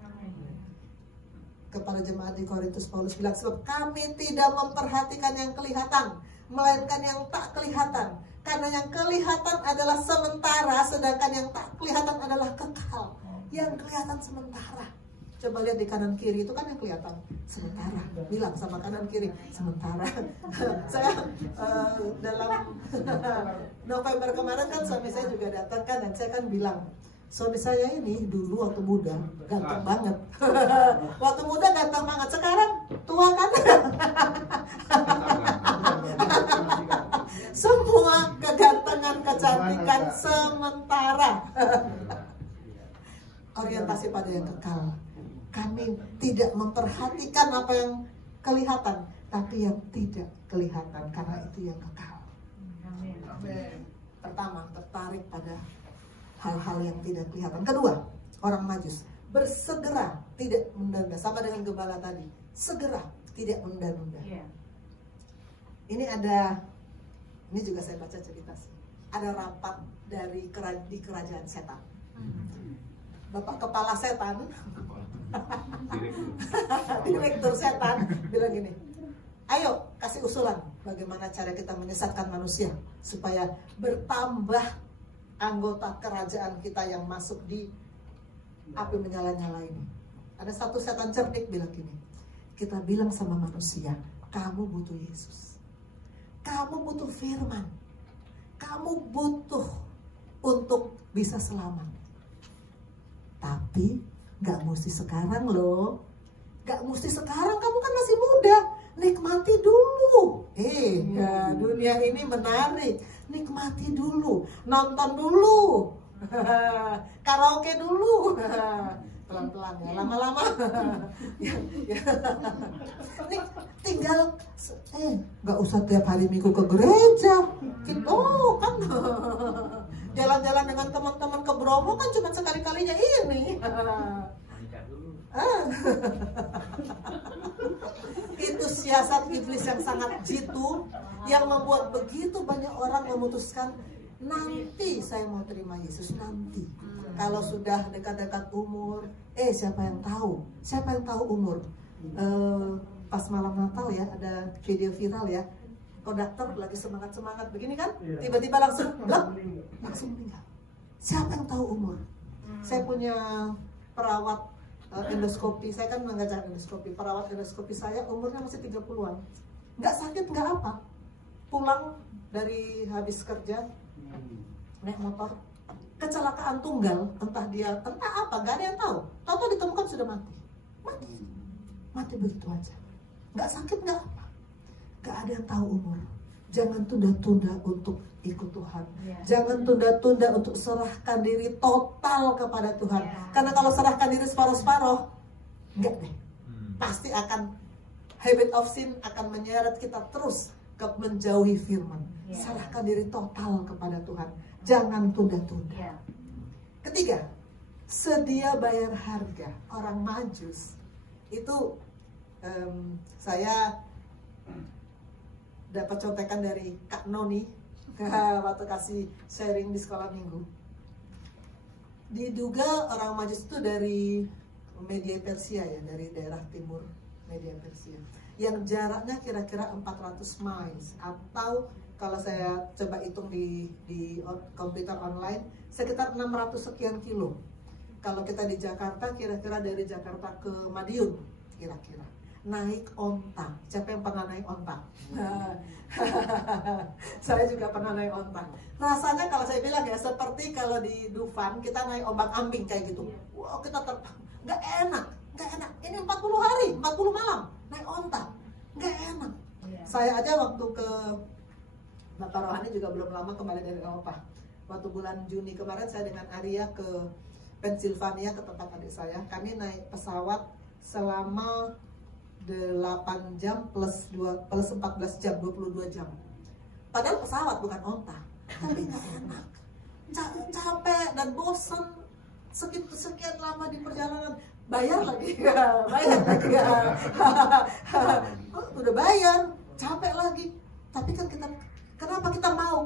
Kepada jemaat di Korintus, Paulus bilang, sebab kami tidak memperhatikan yang kelihatan, melainkan yang tak kelihatan. Karena yang kelihatan adalah sementara, sedangkan yang tak kelihatan adalah kekal. Yang kelihatan sementara. Coba lihat di kanan kiri, itu kan yang kelihatan sementara. Bilang sama kanan kiri, sementara. Saya dalam November kemarin kan suami saya juga datang kan, dan saya kan bilang, suami saya ini dulu waktu muda ganteng banget. Waktu muda ganteng banget, sekarang tua kan. Semua kegantengan, kecantikan sementara. Orientasi pada yang kekal. Kami tidak memperhatikan apa yang kelihatan, tapi yang tidak kelihatan, karena itu yang kekal. Pertama, tertarik pada hal-hal yang tidak kelihatan. Kedua, orang Majus bersegera, tidak menunda-nunda, sama dengan gembala tadi, segera, tidak menunda-nunda. Ini juga saya baca cerita sih. Ada rapat di kerajaan setan. Bapak kepala setan, direktur setan bilang gini, ayo kasih usulan bagaimana cara kita menyesatkan manusia supaya bertambah anggota kerajaan kita yang masuk di api menyala-nyala ini. Ada satu setan cerdik bilang gini, kita bilang sama manusia, kamu butuh Yesus, kamu butuh firman, kamu butuh untuk bisa selamat. Tapi gak mesti sekarang loh, gak mesti sekarang, kamu kan masih muda, nikmati dulu. Dunia ini menarik, nikmati dulu, nonton dulu, karaoke dulu, pelan-pelan ya, lama-lama. Nih tinggal, gak usah tiap hari minggu ke gereja, kan jalan-jalan dengan teman-teman ke Bromo kan cuma sekali-kalinya ini. Itu siasat iblis yang sangat jitu, yang membuat begitu banyak orang memutuskan, nanti saya mau terima Yesus nanti. Kalau sudah dekat-dekat umur, siapa yang tahu umur. Pas malam Natal ya, ada video viral ya, konduktor lagi semangat-semangat begini kan, tiba-tiba langsung meninggal. Siapa yang tahu umur? Saya punya perawat endoskopi, saya kan mengajar endoskopi. Perawat endoskopi saya umurnya masih 30-an. Nggak sakit, nggak apa. Pulang dari habis kerja, naik motor, kecelakaan tunggal, entah apa, nggak ada yang tahu. Tahu-tahu ditemukan sudah mati begitu aja. nggak sakit nggak apa, nggak ada yang tahu umur. Jangan tunda-tunda untuk ikut Tuhan. Jangan tunda-tunda untuk serahkan diri total kepada Tuhan. Karena kalau serahkan diri separuh-separuh, enggak deh. Pasti akan habit of sin akan menyeret kita terus ke menjauhi firman. Serahkan diri total kepada Tuhan. Jangan tunda-tunda. Ketiga, sedia bayar harga. Orang Majus itu saya dapat contekan dari Kak Noni waktu kasih sharing di sekolah minggu. Diduga orang Majus itu dari Media Persia ya, dari daerah timur Media Persia, yang jaraknya kira-kira 400 miles, atau kalau saya coba hitung di komputer online sekitar 600 sekian kilo. Kalau kita di Jakarta, kira-kira dari Jakarta ke Madiun kira-kira naik onta. Siapa yang pernah naik onta? Saya juga pernah naik onta. Rasanya kalau saya bilang ya, seperti kalau di Dufan kita naik ombak-ambing kayak gitu. Wow, kita terbang. Nggak enak, nggak enak. Ini 40 hari, 40 malam naik onta. Nggak enak. Saya aja waktu ke Bapak Rohani juga belum lama kembali dari Eropa. Waktu bulan Juni kemarin saya dengan Arya ke Pennsylvania, ke tempat adik saya. Kami naik pesawat selama 8 jam plus 14 jam, 22 jam. Padahal pesawat bukan onta, tapi nggak enak, capek dan bosan. Sekian lama di perjalanan, bayar lagi, bayar lagi. Udah bayar, capek lagi. Tapi kan kita, kenapa kita mau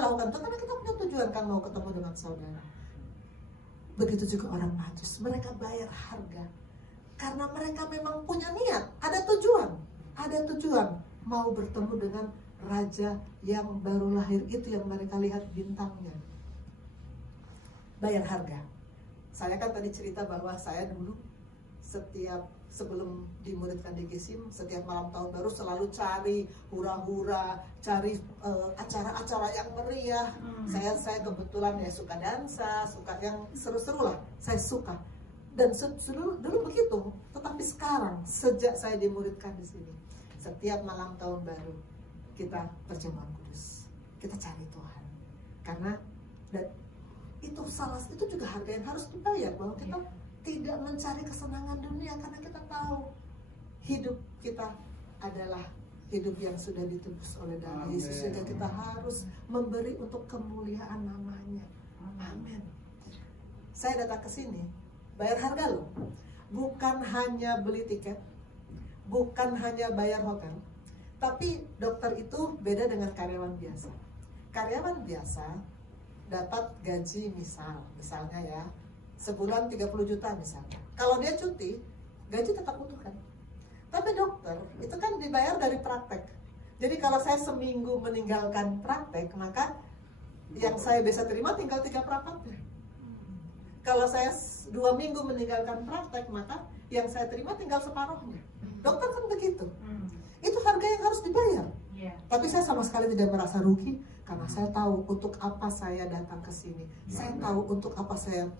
lakukan itu? Karena kita punya tujuan kan, mau ketemu dengan saudara. Begitu juga orang Majus, mereka bayar harga. Karena mereka memang punya niat, ada tujuan mau bertemu dengan raja yang baru lahir itu, yang mereka lihat bintangnya. Bayar harga. Saya kan tadi cerita bahwa saya dulu sebelum dimuridkan di GESIM, setiap malam tahun baru selalu cari hura-hura, cari acara-acara yang meriah. Saya kebetulan ya suka dansa, suka yang seru-seru lah, saya suka. Dan dulu begitu, tetapi sekarang sejak saya dimuridkan di sini, setiap malam tahun baru kita perjamuan kudus, kita cari Tuhan. Karena dan itu juga harga yang harus dibayar, bahwa kita tidak mencari kesenangan dunia, karena kita tahu hidup kita adalah hidup yang sudah ditebus oleh darah Yesus, sehingga kita harus memberi untuk kemuliaan namanya. Amin. Saya datang ke sini bayar harga loh, bukan hanya beli tiket, bukan hanya bayar hotel, tapi dokter itu beda dengan karyawan biasa. Karyawan biasa dapat gaji misalnya ya, sebulan 30 juta misalnya. Kalau dia cuti, gaji tetap utuh kan. Tapi dokter itu kan dibayar dari praktek. Jadi kalau saya seminggu meninggalkan praktek, maka yang saya bisa terima tinggal 3 praktek. Kalau saya 2 minggu meninggalkan praktek, maka yang saya terima tinggal separuhnya. Dokter kan begitu. Itu harga yang harus dibayar. Tapi saya sama sekali tidak merasa rugi, karena saya tahu untuk apa saya datang ke sini. Saya tahu untuk apa saya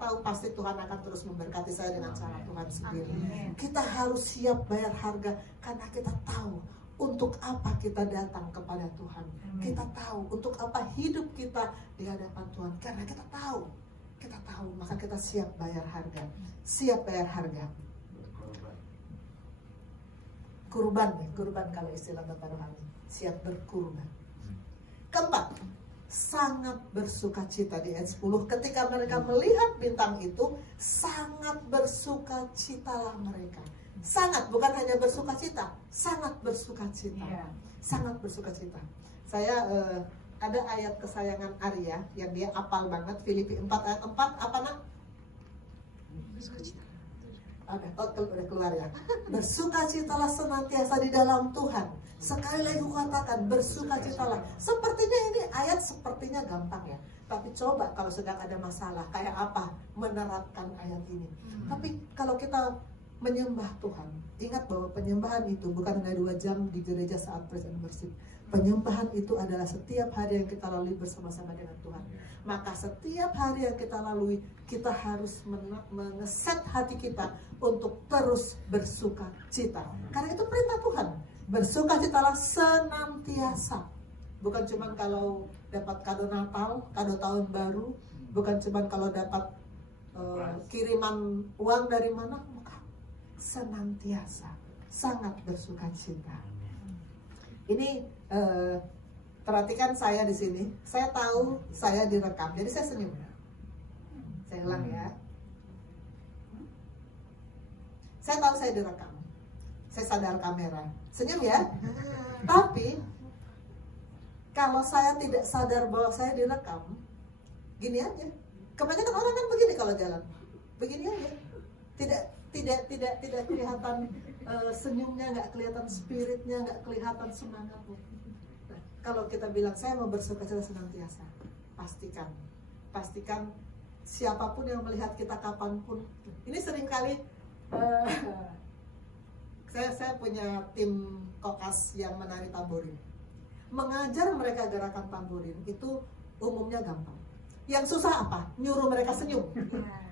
tahu pasti Tuhan akan terus memberkati saya dengan cara Tuhan sendiri. Kita harus siap bayar harga, karena kita tahu untuk apa kita datang kepada Tuhan. Kita tahu untuk apa hidup kita di hadapan Tuhan, karena kita tahu, maka kita siap bayar harga. Siap bayar harga. Kurban kalau istilah Bapak Rohani. Siap berkurban. Keempat, sangat bersuka cita di ayat 10. Ketika mereka melihat bintang itu, sangat bersuka citalah mereka. Sangat, bukan hanya bersuka cita, sangat bersuka cita. Sangat bersuka cita. Saya ada ayat kesayangan Arya yang dia hafal banget, Filipi 4 ayat 4, apa nak? Udah keluar ya. Bersukacitalah senantiasa di dalam Tuhan. Sekali lagi katakan, bersukacitalah. Sepertinya ini ayat sepertinya gampang ya, tapi coba kalau sedang ada masalah, kayak apa menerapkan ayat ini. Tapi kalau kita menyembah Tuhan. Ingat bahwa penyembahan itu bukan hanya 2 jam di gereja saat praise and worship. Penyembahan itu adalah setiap hari yang kita lalui bersama-sama dengan Tuhan. Maka setiap hari yang kita lalui, kita harus mengeset hati kita untuk terus bersuka cita. Karena itu perintah Tuhan. Bersukacitalah senantiasa. Bukan cuma kalau dapat kado Natal, kado tahun baru, bukan cuma kalau dapat kiriman uang dari mana, bukan. Senantiasa, sangat bersukacita. Ini perhatikan saya di sini. Saya tahu saya direkam, jadi saya senyum. Saya ulang ya. Saya tahu saya direkam. Saya sadar kamera. Senyum ya. Tapi kalau saya tidak sadar bahwa saya direkam, gini aja. Kebanyakan orang kan begini kalau jalan. Begini aja. Tidak kelihatan senyumnya, nggak kelihatan spiritnya, nggak kelihatan semangatnya. Nah, kalau kita bilang saya mau bersukacita senantiasa, pastikan siapapun yang melihat kita kapanpun. Ini seringkali saya punya tim kokas yang menari tamborin. Mengajar mereka gerakan tamborin itu umumnya gampang. Yang susah apa? Nyuruh mereka senyum.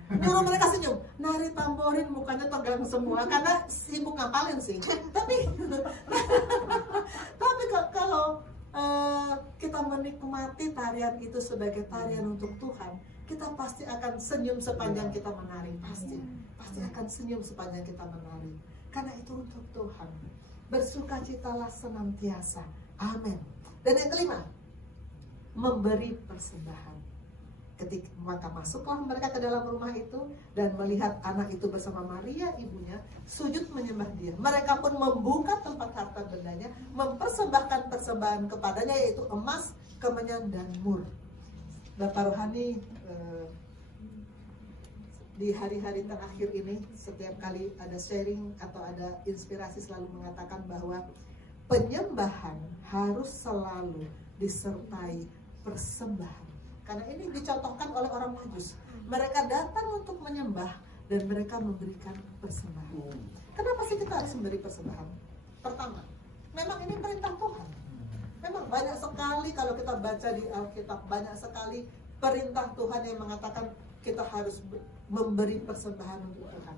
Nyuruh mereka senyum. Nari tamborin mukanya tegang semua karena sibuk ngapalin sih. Tapi kalau kita menikmati tarian itu sebagai tarian untuk Tuhan, kita pasti akan senyum sepanjang kita menari. Pasti akan senyum sepanjang kita menari. Karena itu untuk Tuhan. Bersukacitalah senantiasa. Amin. Dan yang kelima, memberi persembahan. Maka masuklah mereka ke dalam rumah itu dan melihat anak itu bersama Maria ibunya sujud menyembah dia. Mereka pun membuka tempat harta bendanya, mempersembahkan persembahan kepadanya, yaitu emas, kemenyan, dan mur. Bapak Rohani di hari-hari terakhir ini, setiap kali ada sharing atau ada inspirasi selalu mengatakan bahwa penyembahan harus selalu disertai persembahan. Karena ini dicontohkan oleh orang Majus. Mereka datang untuk menyembah dan mereka memberikan persembahan. Kenapa sih kita harus memberi persembahan? Pertama, memang ini perintah Tuhan. Memang banyak sekali kalau kita baca di Alkitab, banyak sekali perintah Tuhan yang mengatakan kita harus memberi persembahan untuk Tuhan.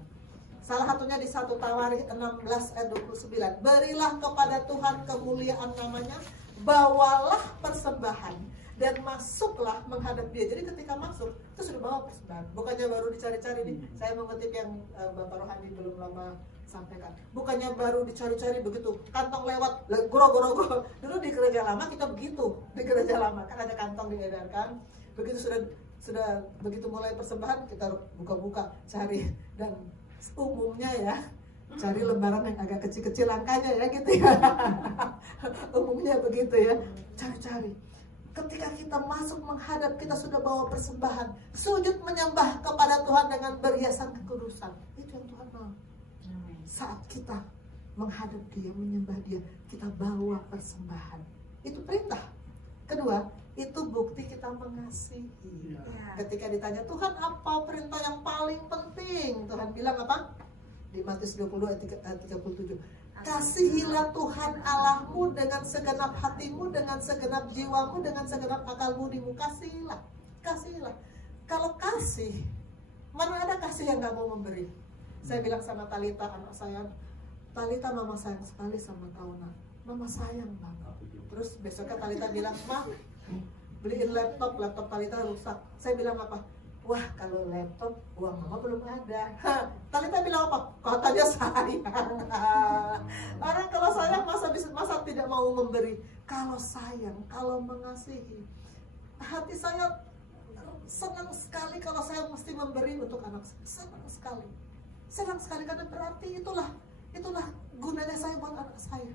Salah satunya di 1 Tawarikh 16 ayat 29. Berilah kepada Tuhan kemuliaan namanya, bawalah persembahan dan masuklah menghadap dia. Jadi ketika masuk, itu sudah bawa persembahan. Bukannya baru dicari-cari nih. Saya mengutip yang Bapak Rohani belum lama sampaikan. Bukannya baru dicari-cari begitu, kantong lewat, goro-goro. Dulu di gereja lama kita begitu. Di gereja lama kan ada kantong diedarkan. Begitu sudah begitu mulai persembahan, kita buka-buka cari. Dan umumnya ya, cari lembaran yang agak kecil-kecil angkanya ya gitu ya. Umumnya begitu ya, cari-cari. Ketika kita masuk menghadap, kita sudah bawa persembahan, sujud menyembah kepada Tuhan dengan berhiasan kekudusan. Itu yang Tuhan mau. Saat kita menghadap dia, menyembah dia, kita bawa persembahan. Itu perintah. Kedua, itu bukti kita mengasihi. Ketika ditanya, Tuhan apa perintah yang paling penting? Tuhan bilang apa? Di Matius 22 ayat 37. Kasihilah Tuhan Allahmu dengan segenap hatimu, dengan segenap jiwamu, dengan segenap akal budimu. Kasihilah. Kalau kasih, mana ada kasih yang gak mau memberi? Saya bilang sama Talita, anak saya, Talita mama sayang sekali sama Tauna. Mama sayang banget. Terus besoknya Talita bilang, Ma, beliin laptop Talita rusak. Saya bilang apa? Wah, kalau laptop uang mama belum ada. Talita bilang apa? Katanya sayang. Orang kalau sayang masa tidak mau memberi. Kalau sayang, kalau mengasihi, hati saya senang sekali kalau saya mesti memberi untuk anak saya. Senang sekali karena berarti itulah gunanya saya buat anak saya.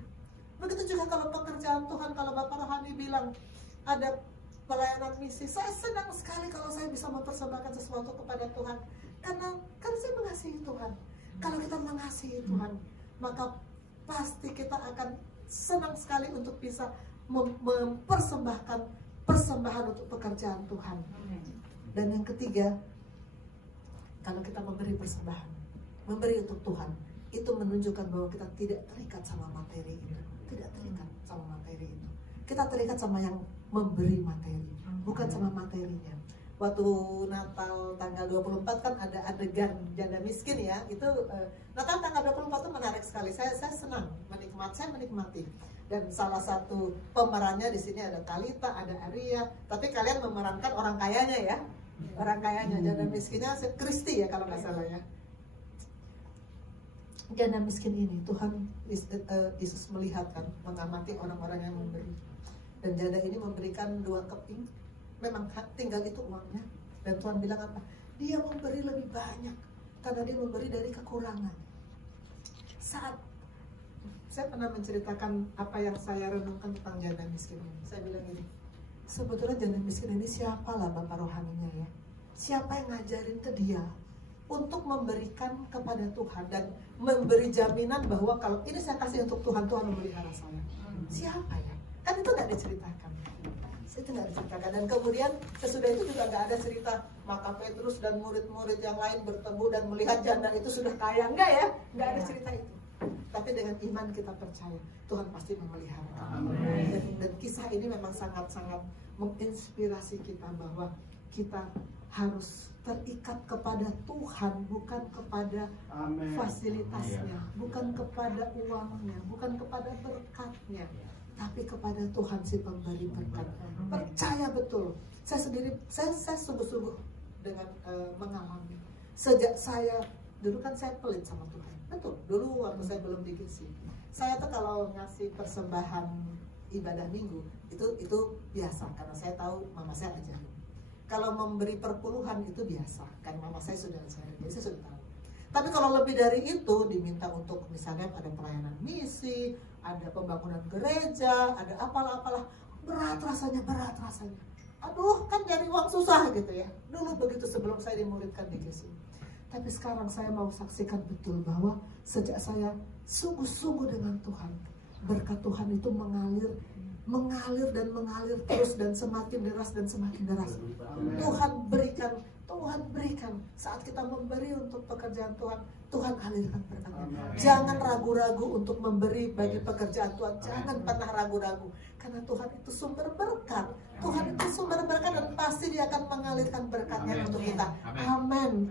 Begitu juga kalau pekerjaan Tuhan, kalau Bapak Rohani bilang ada pelayanan misi, saya senang sekali kalau saya bisa mempersembahkan sesuatu kepada Tuhan, karena saya mengasihi Tuhan. Kalau kita mengasihi Tuhan, maka pasti kita akan senang sekali untuk bisa mempersembahkan persembahan untuk pekerjaan Tuhan. Dan yang ketiga, kalau kita memberi persembahan, memberi untuk Tuhan, itu menunjukkan bahwa kita tidak terikat sama materi itu. Tidak terikat sama materi itu. Kita terikat sama yang memberi materi, bukan sama materinya. Waktu Natal tanggal 24 kan ada adegan janda miskin ya. Itu Natal tanggal 24 itu menarik sekali. Saya senang menikmati. Dan salah satu pemerannya di sini ada Talita, ada Arya. Tapi kalian memerankan orang kayanya ya. Orang kayanya, janda miskinnya Kristi ya kalau nggak salah ya. Janda miskin ini Tuhan Yesus melihat kan, mengamati orang-orang yang memberi. Dan janda ini memberikan 2 keping. Memang tinggal itu uangnya. Dan Tuhan bilang apa? Dia memberi lebih banyak karena dia memberi dari kekurangan. Saat saya pernah menceritakan apa yang saya renungkan tentang janda miskin ini, saya bilang gini, sebetulnya janda miskin ini siapalah bapak rohaninya ya? Siapa yang ngajarin ke dia untuk memberikan kepada Tuhan dan memberi jaminan bahwa kalau ini saya kasih untuk Tuhan, Tuhan memelihara saya? Siapa ya? Kan itu nggak diceritakan. Itu nggak diceritakan. Dan kemudian sesudah itu juga nggak ada cerita maka Petrus dan murid-murid yang lain bertemu dan melihat janda itu sudah kaya. Enggak ya, nggak ada cerita itu. Tapi dengan iman kita percaya Tuhan pasti memelihara. Dan kisah ini memang sangat-sangat menginspirasi kita bahwa kita harus terikat kepada Tuhan, bukan kepada fasilitasnya, bukan kepada uangnya, bukan kepada berkatnya, tapi kepada Tuhan si pemberi berkat. Percaya betul. Saya sungguh-sungguh dengan mengalami. Sejak saya dulu kan saya pelit sama Tuhan. Betul. Dulu waktu saya belum di GC, saya tuh kalau ngasih persembahan ibadah minggu itu biasa karena saya tahu mama saya ajarin. Kalau memberi perpuluhan itu biasa karena mama saya sudah ajarin, jadi saya sudah tahu. Tapi kalau lebih dari itu diminta untuk misalnya ada pelayanan misi, ada pembangunan gereja, ada apalah, berat rasanya. Aduh, kan nyari uang susah gitu ya. Dulu begitu sebelum saya dimuridkan di GC. Tapi sekarang saya mau saksikan betul bahwa sejak saya sungguh-sungguh dengan Tuhan, berkat Tuhan itu mengalir terus dan semakin deras. Tuhan berikan. Saat kita memberi untuk pekerjaan Tuhan, Tuhan alirkan berkatnya. Jangan ragu-ragu untuk memberi bagi pekerjaan Tuhan. Jangan pernah ragu-ragu. Karena Tuhan itu sumber berkat. Tuhan itu sumber berkat dan pasti Dia akan mengalirkan berkatnya untuk kita. Amin.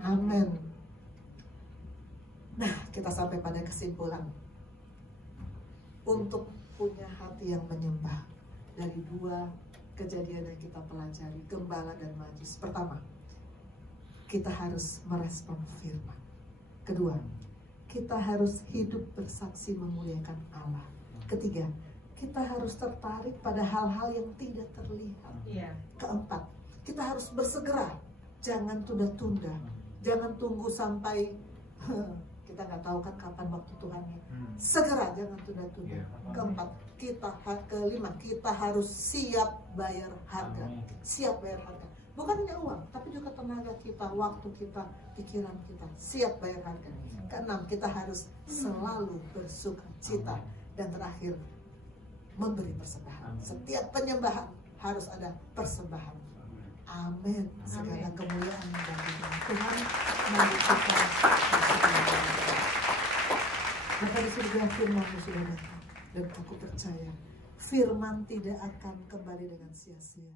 Nah, kita sampai pada kesimpulan. Untuk punya hati yang menyembah, dari 2 kejadian yang kita pelajari, gembala dan majus. Pertama, kita harus merespon firman. Kedua, kita harus hidup bersaksi memuliakan Allah. Ketiga, kita harus tertarik pada hal-hal yang tidak terlihat. Keempat, kita harus bersegera, jangan tunda-tunda, jangan tunggu sampai kita nggak tahu kan kapan waktu Tuhannya. Segera, jangan tunda-tunda. Keempat, kelima, kita harus siap bayar harga. Siap bayar harga. Bukan hanya uang, tapi juga tenaga kita, waktu kita, pikiran kita. Siap bayar harga. Keenam, kita harus selalu bersuka cita. Dan terakhir, memberi persembahan. Setiap penyembahan harus ada persembahan. Amin. Segala kemuliaan bagi Tuhan. Mari kita bersyukur. Maka di surga firman-Mu sudah datang. Dan aku percaya firman tidak akan kembali dengan sia-sia.